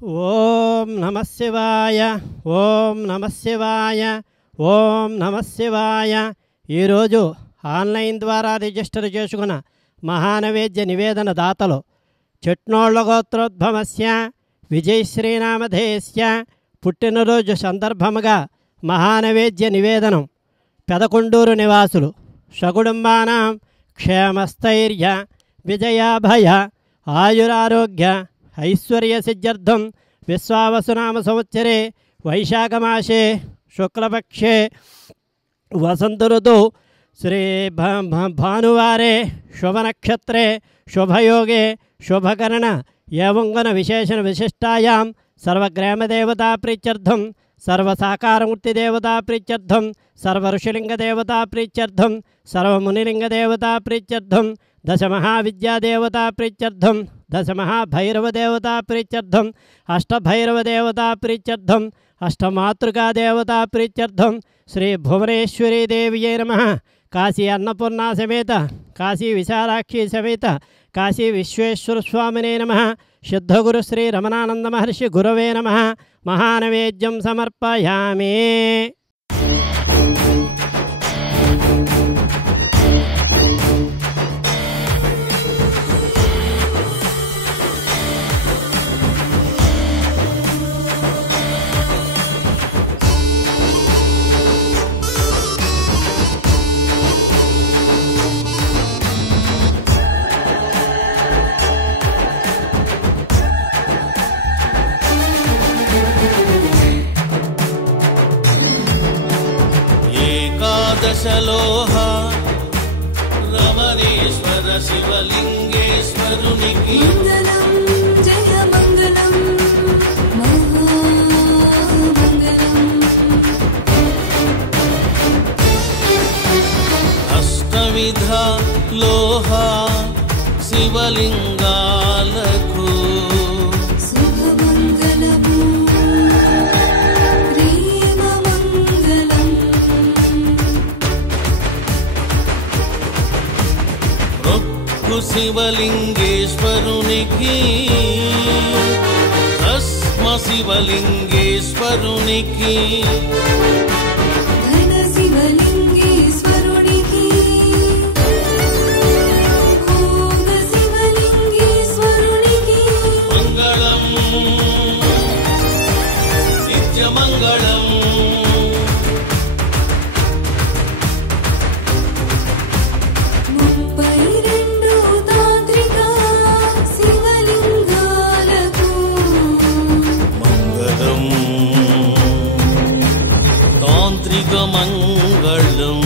ఓం నమః శివాయ, ఓం నమః శివాయ, ఓం నమః శివాయ. ఈరోజు ఆన్లైన్ ద్వారా రిజిస్టర్ చేసుకున్న మహానైవేద్య నివేదన దాతలు చెట్నోళ్ల గోత్రోద్భవస్య విజయశ్రీనామధేయస్య పుట్టినరోజు సందర్భముగా మహానైవేద్య నివేదనం. పెదకొండూరు నివాసులు సకుటుంబానాం క్షేమస్థైర్య విజయాభయ ఆయురారోగ్య ఐశ్వర్యసిద్ధ్యర్థం విశ్వావసునామ సంవత్సరే వైశాఖమాసే శుక్లపక్షే వసంత ఋతౌ శ్రీ భానువారే శుభనక్షత్రే శుభయోగే శుభకరణ ఏవంగుణ విశేషణ విశిష్టాయాం సర్వగ్రామదేవతా ప్రీత్యర్థం సర్వసాకారమూర్తిదేవతా ప్రీత్యర్థం సర్వఋషిలింగదేవతా ప్రీత్యర్థం సర్వమునిలింగదేవతా ప్రీత్యర్థం దశమహావిద్యాదేవతా ప్రీత్యర్థం దశమహాభైరవదేవతా ప్రీత్యర్థం అష్టభైరవదేవతా ప్రీత్యర్థం అష్టమాతృకాదేవతా ప్రీత్యర్థం శ్రీ భువనేశ్వరీదేవ్యై నమః. కాశీ అన్నపూర్ణా సమేత కాశీ విశాలాక్షి సమేత కాశీ విశ్వేశ్వర స్వామినే నమః. సిద్ధగురు శ్రీ రమణానంద మహర్షి గురవే నమః. మహానైవేద్యం సమర్పయామి. దశలోహ రమణేశ్వర శివలింగేశ్వరునికి మంగళం జయ మంగళం మహామంగళం. అష్టవిధ లోహ శివలింగాలకు శుభమంగళము ప్రేమమంగళం. శివలింగేశ్వరునికి భస్మ శివలింగేశ్వరునికి ఘన శివలింగేశ్వరునికి భోగ శివలింగేశ్వరునికి మంగళం నిత్యమంగళం. మంగళం